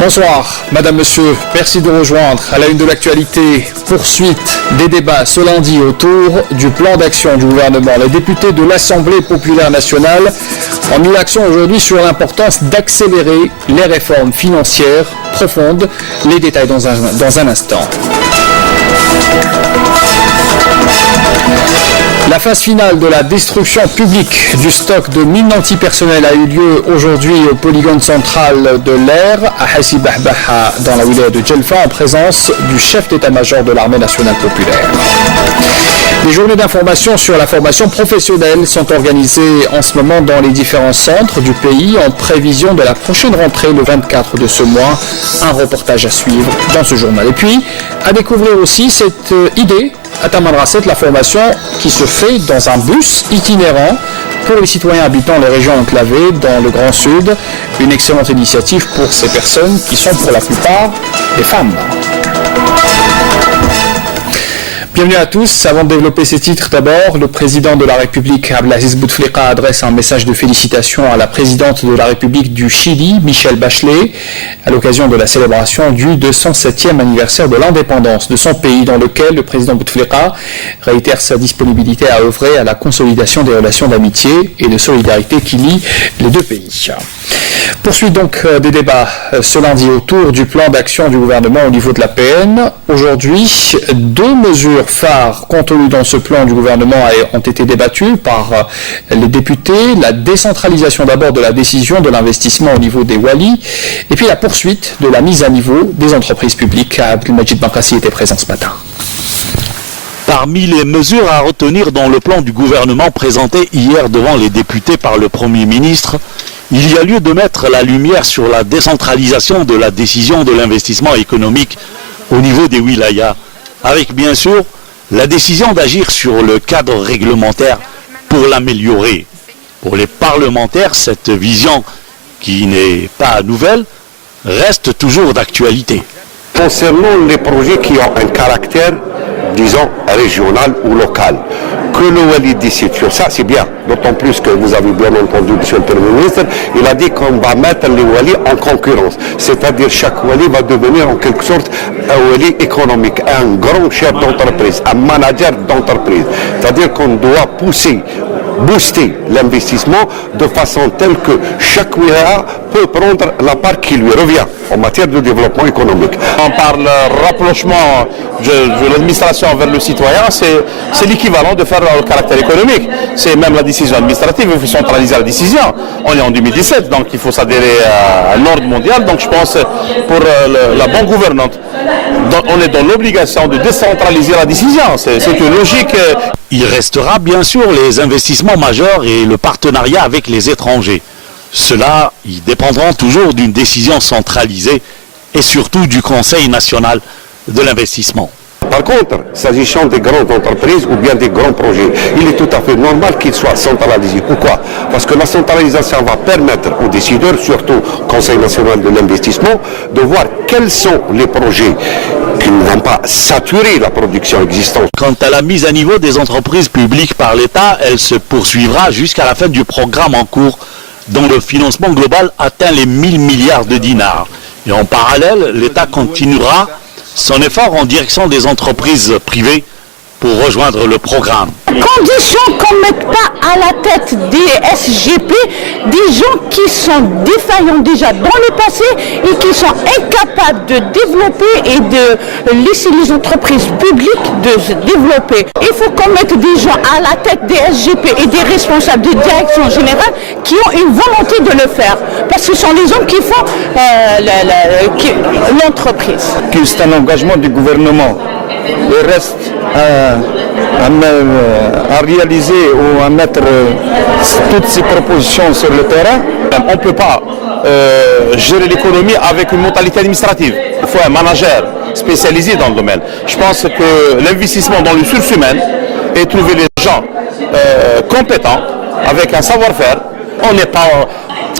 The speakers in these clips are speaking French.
Bonsoir, Madame, Monsieur, merci de rejoindre à la une de l'actualité. Poursuite des débats ce lundi autour du plan d'action du gouvernement. Les députés de l'Assemblée populaire nationale ont mis l'accent aujourd'hui sur l'importance d'accélérer les réformes financières profondes. Les détails dans un instant. La phase finale de la destruction publique du stock de mines antipersonnelles a eu lieu aujourd'hui au polygone central de l'Air, à Hassi Bahbaha, dans la wilaya de Djelfa, en présence du chef d'état-major de l'armée nationale populaire. Les journées d'information sur la formation professionnelle sont organisées en ce moment dans les différents centres du pays en prévision de la prochaine rentrée le 24 de ce mois. Un reportage à suivre dans ce journal. Et puis, à découvrir aussi cette idée à Tamanrasset, la formation qui se fait dans un bus itinérant pour les citoyens habitant les régions enclavées dans le Grand Sud. Une excellente initiative pour ces personnes qui sont pour la plupart des femmes. Bienvenue à tous. Avant de développer ces titres, d'abord, le président de la République, Abdelaziz Bouteflika, adresse un message de félicitations à la présidente de la République du Chili, Michelle Bachelet, à l'occasion de la célébration du 207e anniversaire de l'indépendance de son pays, dans lequel le président Bouteflika réitère sa disponibilité à œuvrer à la consolidation des relations d'amitié et de solidarité qui lient les deux pays. Poursuite donc des débats ce lundi autour du plan d'action du gouvernement au niveau de la PN. Aujourd'hui, deux mesures phares contenues dans ce plan du gouvernement ont été débattues par les députés. La décentralisation d'abord de la décision de l'investissement au niveau des Wali et puis la poursuite de la mise à niveau des entreprises publiques. Abdelmajid Bankassi était présent ce matin. Parmi les mesures à retenir dans le plan du gouvernement présenté hier devant les députés par le Premier ministre, il y a lieu de mettre la lumière sur la décentralisation de la décision de l'investissement économique au niveau des wilayas, avec bien sûr la décision d'agir sur le cadre réglementaire pour l'améliorer. Pour les parlementaires, cette vision, qui n'est pas nouvelle, reste toujours d'actualité. Concernant les projets qui ont un caractère, disons, régional ou local, que le Wali décide sur ça, c'est bien. D'autant plus que vous avez bien entendu, monsieur le Premier ministre, il a dit qu'on va mettre les Wali en concurrence. C'est-à-dire chaque Wali va devenir en quelque sorte un Wali économique, un grand chef d'entreprise, un manager d'entreprise. C'est-à-dire qu'on doit booster l'investissement de façon telle que chaque wilaya peut prendre la part qui lui revient en matière de développement économique. On parle rapprochement de l'administration vers le citoyen, c'est l'équivalent de faire le caractère économique. C'est même la décision administrative, il faut centraliser la décision. On est en 2017, donc il faut s'adhérer à l'ordre mondial. Donc je pense pour la bonne gouvernance, on est dans l'obligation de décentraliser la décision. C'est une logique. Il restera bien sûr les investissements majeurs et le partenariat avec les étrangers. Cela, ils dépendront toujours d'une décision centralisée et surtout du Conseil national de l'investissement. Par contre, s'agissant des grandes entreprises ou bien des grands projets, il est tout à fait normal qu'ils soient centralisés. Pourquoi? Parce que la centralisation va permettre aux décideurs, surtout au Conseil national de l'investissement, de voir quels sont les projets qui ne vont pas saturer la production existante. Quant à la mise à niveau des entreprises publiques par l'État, elle se poursuivra jusqu'à la fin du programme en cours, dont le financement global atteint les 1000 milliards de dinars. Et en parallèle, l'État continuera son effort en direction des entreprises privées pour rejoindre le programme. Condition qu'on ne mette pas à la tête des SGP des gens qui sont défaillants déjà dans le passé et qui sont incapables de développer et de laisser les entreprises publiques de se développer. Il faut qu'on mette des gens à la tête des SGP et des responsables de direction générale qui ont une volonté de le faire. Parce que ce sont les hommes qui font l'entreprise. C'est un engagement du gouvernement. Le reste à réaliser ou à mettre toutes ces propositions sur le terrain. On ne peut pas gérer l'économie avec une mentalité administrative. Il faut un manager spécialisé dans le domaine. Je pense que l'investissement dans les ressources humaines et trouver les gens compétents avec un savoir-faire. On n'est pas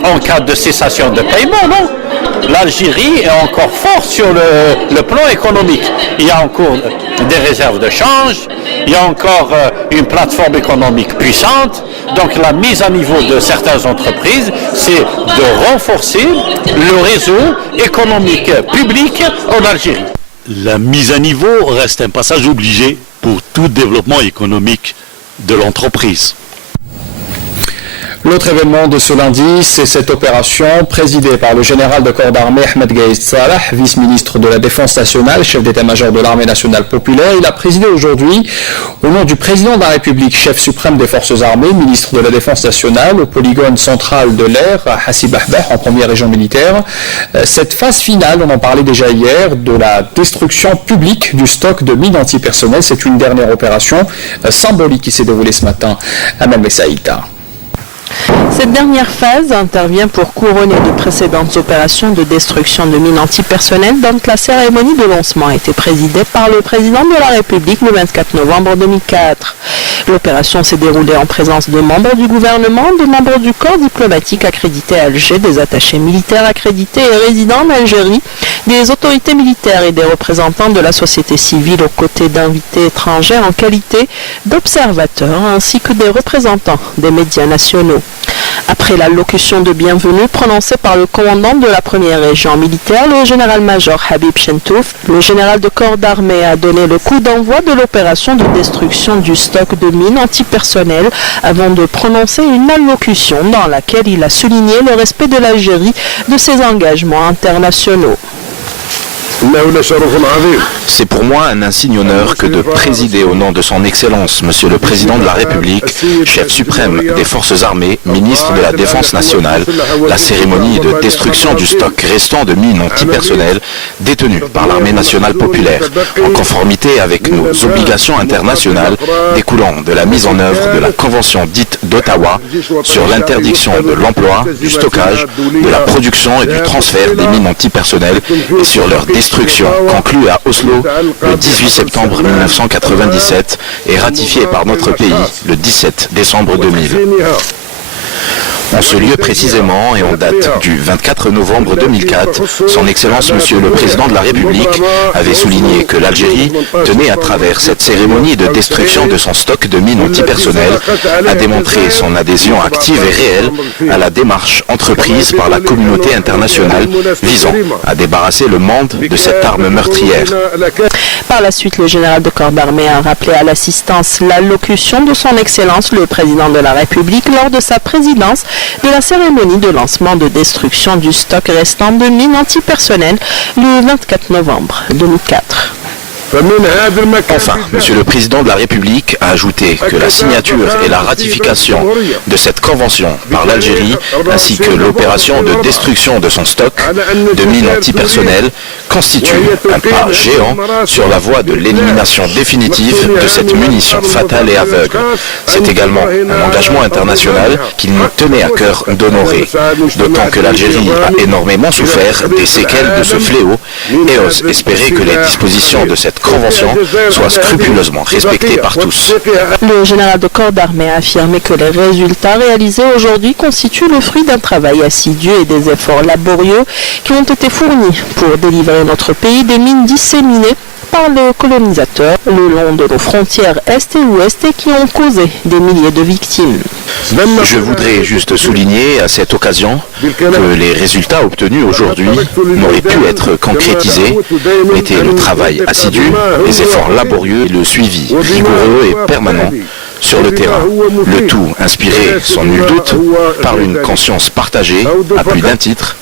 en cas de cessation de paiement, non. L'Algérie est encore forte sur le plan économique. Il y a encore des réserves de change, il y a encore une plateforme économique puissante. Donc la mise à niveau de certaines entreprises, c'est de renforcer le réseau économique public en Algérie. La mise à niveau reste un passage obligé pour tout développement économique de l'entreprise. L'autre événement de ce lundi, c'est cette opération présidée par le général de corps d'armée Ahmed Gaïd Salah, vice-ministre de la Défense nationale, chef d'état-major de l'armée nationale populaire. Il a présidé aujourd'hui, au nom du président de la République, chef suprême des forces armées, ministre de la Défense nationale, au polygone central de l'air, à Hassib Ahbah, en première région militaire. Cette phase finale, on en parlait déjà hier, de la destruction publique du stock de mines antipersonnelles. C'est une dernière opération symbolique qui s'est déroulée ce matin à Melmessaïta. Cette dernière phase intervient pour couronner de précédentes opérations de destruction de mines antipersonnelles dont la cérémonie de lancement a été présidée par le président de la République le 24 novembre 2004. L'opération s'est déroulée en présence de membres du gouvernement, de membres du corps diplomatique accrédité à Alger, des attachés militaires accrédités et résidents en Algérie, des autorités militaires et des représentants de la société civile aux côtés d'invités étrangers en qualité d'observateurs ainsi que des représentants des médias nationaux. Après l'allocution de bienvenue prononcée par le commandant de la première région militaire, le général-major Habib Chentouf, le général de corps d'armée a donné le coup d'envoi de l'opération de destruction du stock de mines antipersonnelles avant de prononcer une allocution dans laquelle il a souligné le respect de l'Algérie de ses engagements internationaux. C'est pour moi un insigne honneur que de présider au nom de son Excellence, Monsieur le Président de la République, chef suprême des Forces armées, ministre de la Défense nationale, la cérémonie de destruction du stock restant de mines antipersonnelles détenues par l'Armée nationale populaire, en conformité avec nos obligations internationales découlant de la mise en œuvre de la Convention dite d'Ottawa sur l'interdiction de l'emploi, du stockage, de la production et du transfert des mines antipersonnelles et sur leur destruction conclue à Oslo le 18 septembre 1997 et ratifiée par notre pays le 17 décembre 2000. En ce lieu précisément et en date du 24 novembre 2004, son Excellence Monsieur le Président de la République avait souligné que l'Algérie tenait à travers cette cérémonie de destruction de son stock de mines antipersonnelles à démontrer son adhésion active et réelle à la démarche entreprise par la communauté internationale visant à débarrasser le monde de cette arme meurtrière. Par la suite, le général de corps d'armée a rappelé à l'assistance l'allocution de son Excellence le Président de la République lors de sa présidence de la cérémonie de lancement de destruction du stock restant de mines antipersonnelles le 24 novembre 2004. Enfin, Monsieur le Président de la République a ajouté que la signature et la ratification de cette convention par l'Algérie, ainsi que l'opération de destruction de son stock de mines antipersonnelles, constituent un pas géant sur la voie de l'élimination définitive de cette munition fatale et aveugle. C'est également un engagement international qu'il nous tenait à cœur d'honorer, d'autant que l'Algérie a énormément souffert des séquelles de ce fléau et ose espérer que les dispositions de cette convention soit scrupuleusement respectée par tous. Le général de corps d'armée a affirmé que les résultats réalisés aujourd'hui constituent le fruit d'un travail assidu et des efforts laborieux qui ont été fournis pour délivrer notre pays des mines disséminées par les colonisateurs le long de nos frontières est et ouest et qui ont causé des milliers de victimes. Je voudrais juste souligner à cette occasion que les résultats obtenus aujourd'hui n'auraient pu être concrétisés, étaient le travail assidu, les efforts laborieux et le suivi rigoureux et permanent sur le terrain. Le tout inspiré, sans nul doute, par une conscience partagée, à plus d'un titre,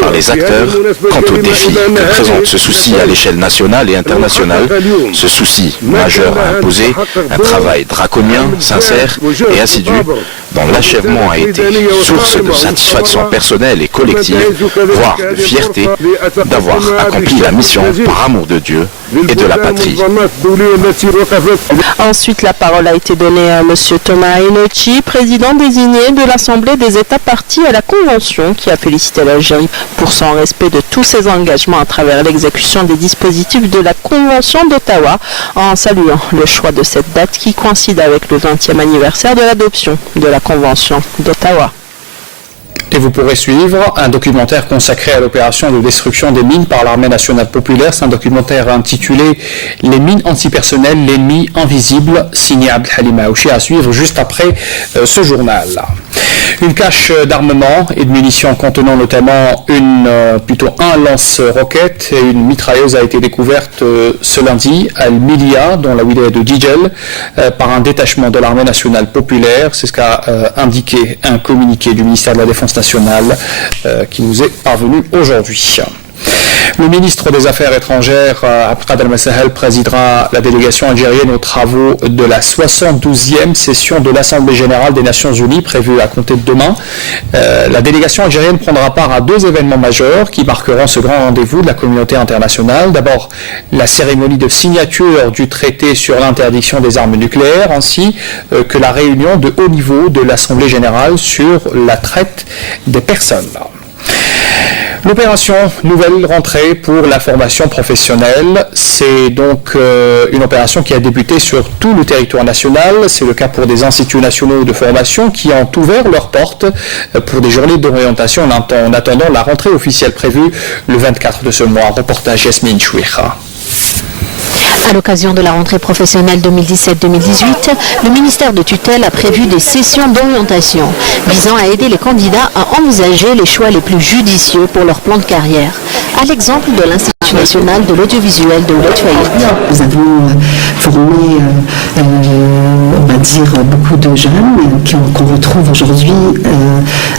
par les acteurs, quant aux défis que présente ce souci à l'échelle nationale et internationale, ce souci majeur à imposer, un travail draconien, sincère et assidu, dont l'achèvement a été source de satisfaction personnelle et collective, voire de fierté, d'avoir accompli la mission par amour de Dieu et de la patrie. Ensuite, la parole a été donnée à M. Thomas Enochi, président désigné de l'Assemblée des États partis à la Convention, qui a félicité l'Algérie pour son respect de tous ses engagements à travers l'exécution des dispositifs de la Convention d'Ottawa, en saluant le choix de cette date qui coïncide avec le 20e anniversaire de l'adoption de la Convention d'Ottawa. Et vous pourrez suivre un documentaire consacré à l'opération de destruction des mines par l'armée nationale populaire. C'est un documentaire intitulé « Les mines antipersonnelles, l'ennemi invisible », signé Abdelhalim Aouchi, à suivre juste après ce journal. Une cache d'armement et de munitions contenant notamment un lance-roquettes et une mitrailleuse a été découverte ce lundi à Al-Milia, dans la wilaya de Djidjel, par un détachement de l'armée nationale populaire. C'est ce qu'a indiqué un communiqué du ministère de la Défense nationale qui nous est parvenu aujourd'hui. Le ministre des Affaires étrangères, Abdelkader Al-Masahel, présidera la délégation algérienne aux travaux de la 72e session de l'Assemblée générale des Nations unies, prévue à compter de demain. La délégation algérienne prendra part à 2 événements majeurs qui marqueront ce grand rendez-vous de la communauté internationale. D'abord, la cérémonie de signature du traité sur l'interdiction des armes nucléaires, ainsi que la réunion de haut niveau de l'Assemblée générale sur la traite des personnes. L'opération Nouvelle Rentrée pour la formation professionnelle, c'est donc une opération qui a débuté sur tout le territoire national. C'est le cas pour des instituts nationaux de formation qui ont ouvert leurs portes pour des journées d'orientation en attendant la rentrée officielle prévue le 24 de ce mois. Reportage Yasmine Chouicha. À l'occasion de la rentrée professionnelle 2017-2018, le ministère de tutelle a prévu des sessions d'orientation visant à aider les candidats à envisager les choix les plus judicieux pour leur plan de carrière. À l'exemple de l'Institut national de l'audiovisuel de Ouled Fayed. Nous avons formé, on va dire, beaucoup de jeunes qu'on retrouve aujourd'hui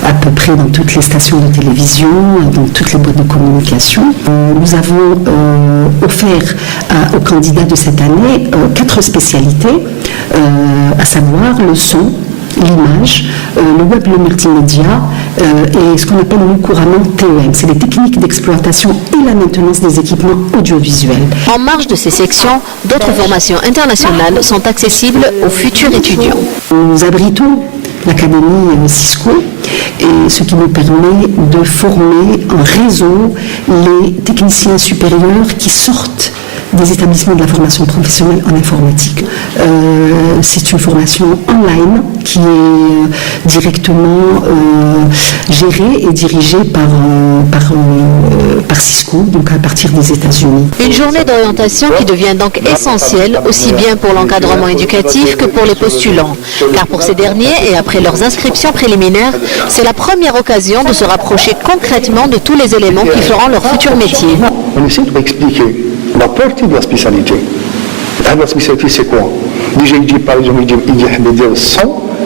à peu près dans toutes les stations de télévision, dans toutes les boîtes de communication. Nous avons offert aux candidats de cette année 4 spécialités, à savoir le son, l'image, le web, le multimédia et ce qu'on appelle nous couramment TEM. C'est les techniques d'exploitation et la maintenance des équipements audiovisuels. En marge de ces sections, d'autres formations internationales sont accessibles aux futurs étudiants. Nous abritons l'Académie Cisco, et ce qui nous permet de former en réseau les techniciens supérieurs qui sortent des établissements de la formation professionnelle en informatique. C'est une formation online qui est directement gérée et dirigée par Cisco, donc à partir des États-Unis. Une journée d'orientation qui devient donc essentielle aussi bien pour l'encadrement éducatif que pour les postulants. Car pour ces derniers, et après leurs inscriptions préliminaires, c'est la première occasion de se rapprocher concrètement de tous les éléments qui feront leur futur métier. On essaie de expliquer la portée de la spécialité. La spécialité, c'est quoi? Déjà, il dit, par exemple, il dit 100,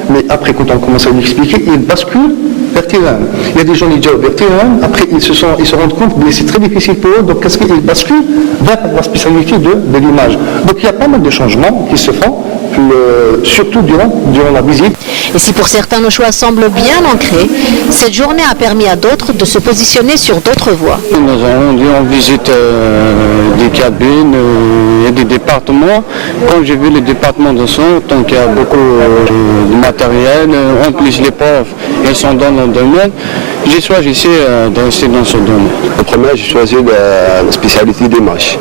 mais après, quand on commence à lui expliquer, il bascule vers terrain. Il y a des gens qui disent vers terrain, après, ils se rendent compte que c'est très difficile pour eux, donc qu'est-ce qu'ils basculent vers la spécialité de l'image. Donc, il y a pas mal de changements qui se font, surtout durant la visite. Et si pour certains nos choix semblent bien ancrés, cette journée a permis à d'autres de se positionner sur d'autres voies. Nous avons dit on visite des cabines et des départements. Quand j'ai vu les départements de son, donc il y a beaucoup de matériel, en plus les profs, ils sont dans le domaine. J'ai choisi de rester dans ce domaine. En premier, j'ai choisi la spécialité d'image.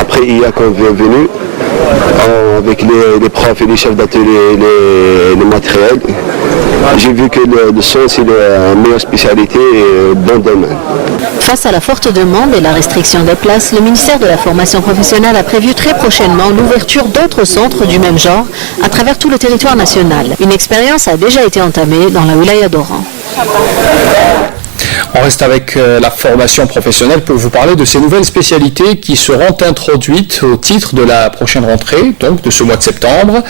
Après, il y a quand même venu avec les profs et les chefs d'atelier, les matériels. J'ai vu que le son, c'est la meilleure spécialité et bon domaine. Face à la forte demande et la restriction des places, le ministère de la formation professionnelle a prévu très prochainement l'ouverture d'autres centres du même genre à travers tout le territoire national. Une expérience a déjà été entamée dans la wilaya d'Oran. On reste avec la formation professionnelle pour vous parler de ces nouvelles spécialités qui seront introduites au titre de la prochaine rentrée, donc de ce mois de septembre,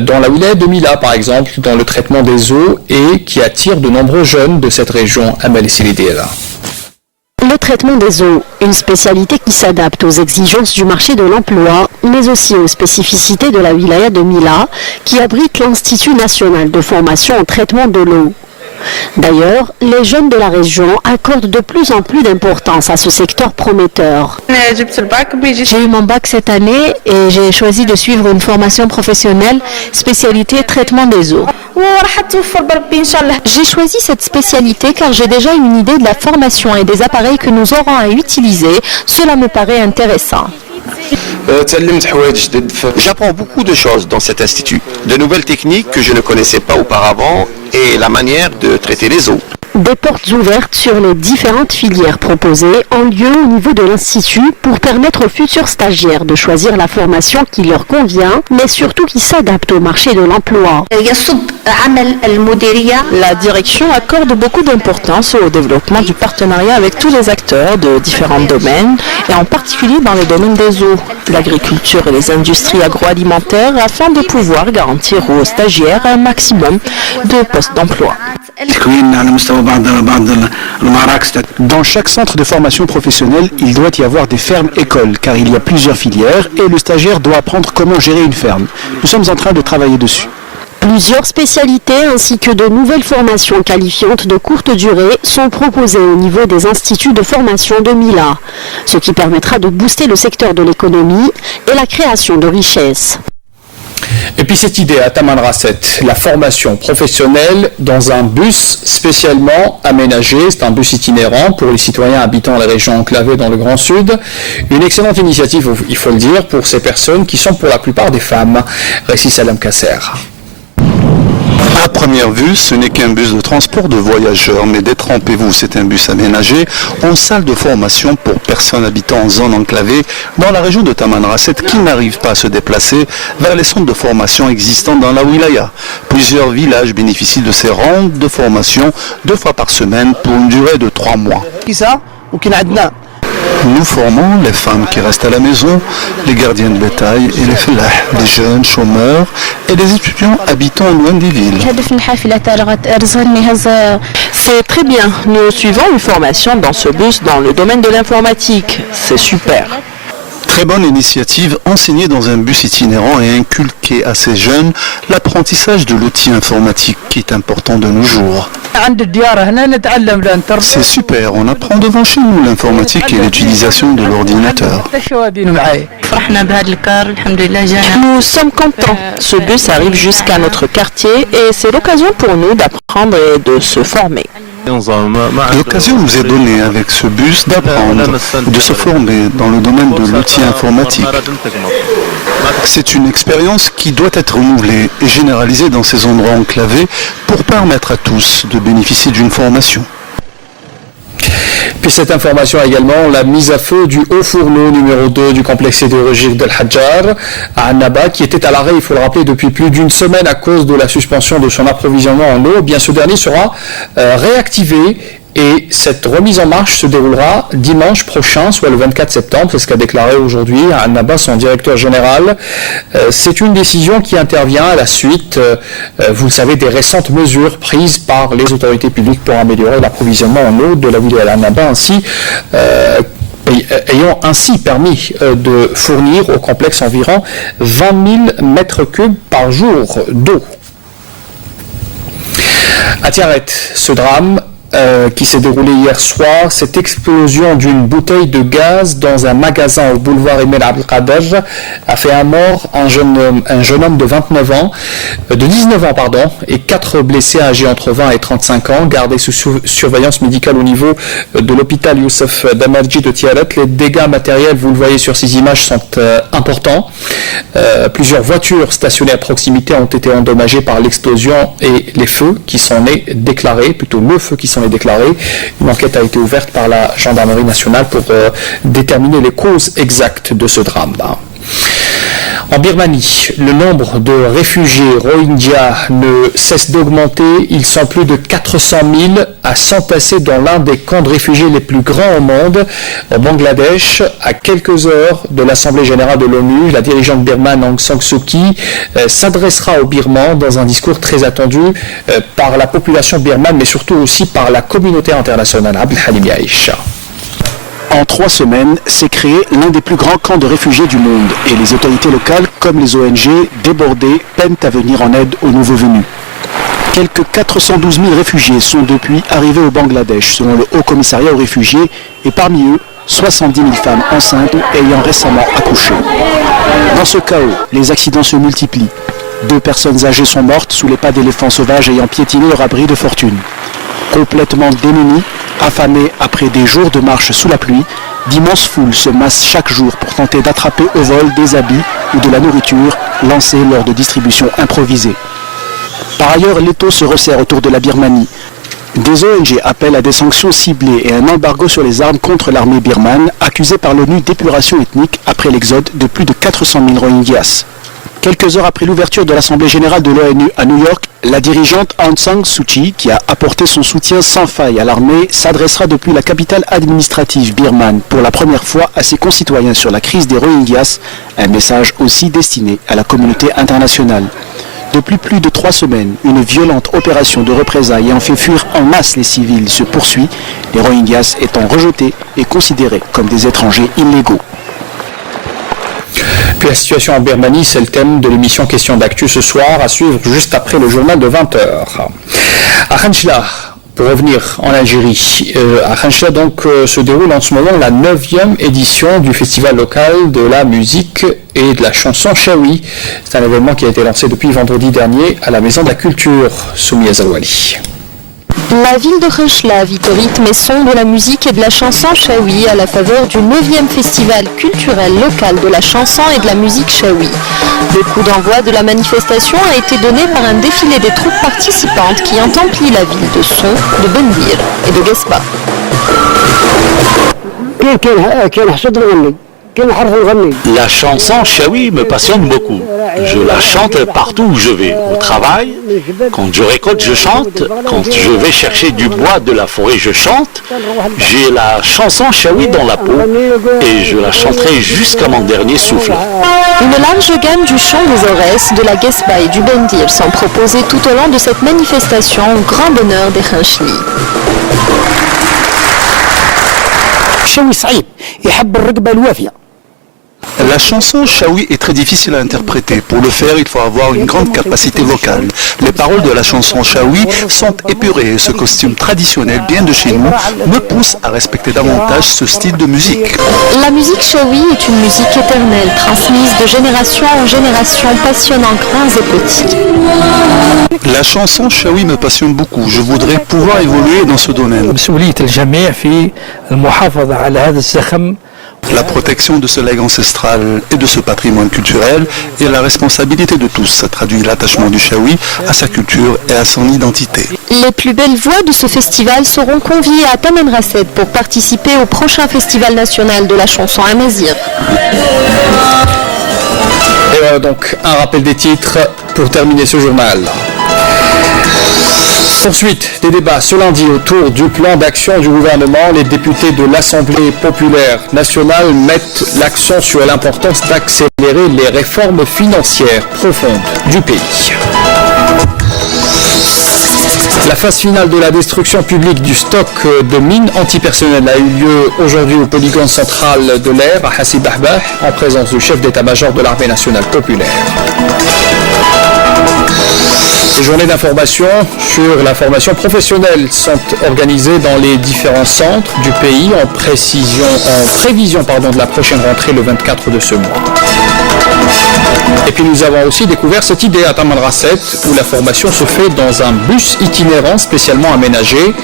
dans la wilaya de Mila par exemple, dans le traitement des eaux et qui attire de nombreux jeunes de cette région. Amal Silidela. Le traitement des eaux, une spécialité qui s'adapte aux exigences du marché de l'emploi, mais aussi aux spécificités de la wilaya de Mila, qui abrite l'Institut national de formation en traitement de l'eau. D'ailleurs, les jeunes de la région accordent de plus en plus d'importance à ce secteur prometteur. J'ai eu mon bac cette année et j'ai choisi de suivre une formation professionnelle spécialité traitement des eaux. J'ai choisi cette spécialité car j'ai déjà une idée de la formation et des appareils que nous aurons à utiliser. Cela me paraît intéressant. J'apprends beaucoup de choses dans cet institut, de nouvelles techniques que je ne connaissais pas auparavant et la manière de traiter les eaux. Des portes ouvertes sur les différentes filières proposées ont lieu au niveau de l'Institut pour permettre aux futurs stagiaires de choisir la formation qui leur convient, mais surtout qui s'adapte au marché de l'emploi. La direction accorde beaucoup d'importance au développement du partenariat avec tous les acteurs de différents domaines, et en particulier dans le domaine des eaux, l'agriculture et les industries agroalimentaires, afin de pouvoir garantir aux stagiaires un maximum de postes d'emploi. Dans chaque centre de formation professionnelle, il doit y avoir des fermes-écoles, car il y a plusieurs filières et le stagiaire doit apprendre comment gérer une ferme. Nous sommes en train de travailler dessus. Plusieurs spécialités ainsi que de nouvelles formations qualifiantes de courte durée sont proposées au niveau des instituts de formation de Mila, ce qui permettra de booster le secteur de l'économie et la création de richesses. Et puis cette idée à Tamanrasset, la formation professionnelle dans un bus spécialement aménagé, c'est un bus itinérant pour les citoyens habitant les régions enclavées dans le Grand Sud. Une excellente initiative, il faut le dire, pour ces personnes qui sont pour la plupart des femmes. Récit Salam Kasser. À première vue, ce n'est qu'un bus de transport de voyageurs, mais détrompez-vous, c'est un bus aménagé en salle de formation pour personnes habitant en zone enclavée dans la région de Tamanrasset qui n'arrivent pas à se déplacer vers les centres de formation existants dans la wilaya. Plusieurs villages bénéficient de ces rangs de formation 2 fois par semaine pour une durée de 3 mois. Nous formons les femmes qui restent à la maison, les gardiens de bétail et les fellah, les jeunes chômeurs et les étudiants habitant loin des villes. C'est très bien. Nous suivons une formation dans ce bus dans le domaine de l'informatique. C'est super. Très bonne initiative, enseigner dans un bus itinérant et inculquer à ces jeunes l'apprentissage de l'outil informatique qui est important de nos jours. C'est super, on apprend devant chez nous l'informatique et l'utilisation de l'ordinateur. Nous sommes contents. Ce bus arrive jusqu'à notre quartier et c'est l'occasion pour nous d'apprendre et de se former. L'occasion nous est donnée avec ce bus d'apprendre, de se former dans le domaine de l'outil informatique. C'est une expérience qui doit être renouvelée et généralisée dans ces endroits enclavés pour permettre à tous de bénéficier d'une formation. Puis cette information également, la mise à feu du haut fourneau numéro 2 du complexe sidérurgique d'El Hadjar à Annaba, qui était à l'arrêt, il faut le rappeler, depuis plus d'une semaine à cause de la suspension de son approvisionnement en eau. Eh bien, ce dernier sera réactivé. Et cette remise en marche se déroulera dimanche prochain, soit le 24 septembre, c'est ce qu'a déclaré aujourd'hui Annaba, son directeur général. C'est une décision qui intervient à la suite, vous le savez, des récentes mesures prises par les autorités publiques pour améliorer l'approvisionnement en eau de la ville d'Annaba, ayant ainsi permis de fournir au complexe environ 20 000 mètres cubes par jour d'eau. À Tiaret, ce drame qui s'est déroulé hier soir, cette explosion d'une bouteille de gaz dans un magasin au boulevard Emel Abdelkader a fait un mort, un jeune homme de 19 ans, et 4 blessés âgés entre 20 et 35 ans, gardés sous surveillance médicale au niveau de l'hôpital Youssef Damerji de Tiaret. Les dégâts matériels, vous le voyez sur ces images, sont importants. Plusieurs voitures stationnées à proximité ont été endommagées par l'explosion et les feux qui sont déclarés, plutôt le feu qui sont déclarés. Une enquête a été ouverte par la gendarmerie nationale pour déterminer les causes exactes de ce drame. En Birmanie, le nombre de réfugiés Rohingyas ne cesse d'augmenter. Ils sont plus de 400 000 à s'entasser dans l'un des camps de réfugiés les plus grands au monde, au Bangladesh. À quelques heures de l'Assemblée générale de l'ONU, la dirigeante birmane Aung San Suu Kyi s'adressera aux Birmans dans un discours très attendu par la population birmane, mais surtout aussi par la communauté internationale. Abdelhalim Yaïcha. En 3 semaines, s'est créé l'un des plus grands camps de réfugiés du monde et les autorités locales, comme les ONG, débordées, peinent à venir en aide aux nouveaux venus. Quelques 412 000 réfugiés sont depuis arrivés au Bangladesh, selon le Haut Commissariat aux réfugiés, et parmi eux, 70 000 femmes enceintes ayant récemment accouché. Dans ce chaos, les accidents se multiplient. 2 personnes âgées sont mortes sous les pas d'éléphants sauvages ayant piétiné leur abri de fortune. Complètement démunis, affamés après des jours de marche sous la pluie, d'immenses foules se massent chaque jour pour tenter d'attraper au vol des habits ou de la nourriture lancés lors de distributions improvisées. Par ailleurs, l'étau se resserre autour de la Birmanie. Des ONG appellent à des sanctions ciblées et un embargo sur les armes contre l'armée birmane, accusée par l'ONU d'épuration ethnique après l'exode de plus de 400 000 Rohingyas. Quelques heures après l'ouverture de l'Assemblée générale de l'ONU à New York, la dirigeante Aung San Suu Kyi, qui a apporté son soutien sans faille à l'armée, s'adressera depuis la capitale administrative birmane pour la première fois à ses concitoyens sur la crise des Rohingyas, un message aussi destiné à la communauté internationale. Depuis plus de 3 semaines, une violente opération de représailles ayant fait fuir en masse les civils se poursuit, les Rohingyas étant rejetés et considérés comme des étrangers illégaux. Puis la situation en Birmanie, c'est le thème de l'émission Question d'actu ce soir, à suivre juste après le journal de 20h. À Khanchla, pour revenir en Algérie, à Khanchla donc se déroule en ce moment la 9e édition du festival local de la musique et de la chanson Chaoui. C'est un événement qui a été lancé depuis vendredi dernier à la Maison de la Culture, Soumia Zarouali. La ville de Khanchla vit au rythme et son de la musique et de la chanson Chaoui à la faveur du 9e festival culturel local de la chanson et de la musique Chaoui. Le coup d'envoi de la manifestation a été donné par un défilé des troupes participantes qui ont empli la ville de Son, de Bendir et de Guesba. La chanson Chaoui me passionne beaucoup. Je la chante partout où je vais. Au travail, quand je récolte, je chante. Quand je vais chercher du bois de la forêt, je chante. J'ai la chanson Chaoui dans la peau et je la chanterai jusqu'à mon dernier souffle. Une large gamme du chant des Aurès, de la Guesba et du Bendir sont proposés tout au long de cette manifestation au grand bonheur des Khanchli. La chanson Chaoui est très difficile à interpréter. Pour le faire, il faut avoir une grande capacité vocale. Les paroles de la chanson Chaoui sont épurées et ce costume traditionnel bien de chez nous me pousse à respecter davantage ce style de musique. La musique Chaoui est une musique éternelle, transmise de génération en génération, passionnant grands et petits. La chanson Chaoui me passionne beaucoup. Je voudrais pouvoir évoluer dans ce domaine. La protection de ce legs ancestral et de ce patrimoine culturel est la responsabilité de tous. Ça traduit l'attachement du Chaoui à sa culture et à son identité. Les plus belles voix de ce festival seront conviées à Tamen Rasset pour participer au prochain festival national de la chanson à Mazir. Et voilà donc un rappel des titres pour terminer ce journal. Poursuite des débats ce lundi autour du plan d'action du gouvernement. Les députés de l'Assemblée populaire nationale mettent l'accent sur l'importance d'accélérer les réformes financières profondes du pays. La phase finale de la destruction publique du stock de mines antipersonnelles a eu lieu aujourd'hui au polygone central de l'Air à Hassi Bahbah en présence du chef d'état-major de l'armée nationale populaire. Les journées d'information sur la formation professionnelle sont organisées dans les différents centres du pays en prévision de la prochaine rentrée le 24 de ce mois. Et puis nous avons aussi découvert cette idée à Taman Rasset où la formation se fait dans un bus itinérant spécialement aménagé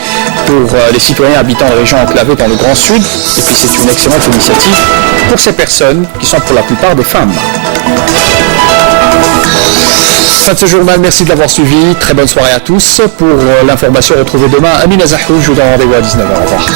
pour les citoyens habitant les régions enclavées dans le Grand Sud. Et puis c'est une excellente initiative pour ces personnes qui sont pour la plupart des femmes. Fin de ce journal, merci de l'avoir suivi. Très bonne soirée à tous. Pour l'information retrouvée demain, Amina Zahou, je vous donne rendez-vous à 19h. Au revoir.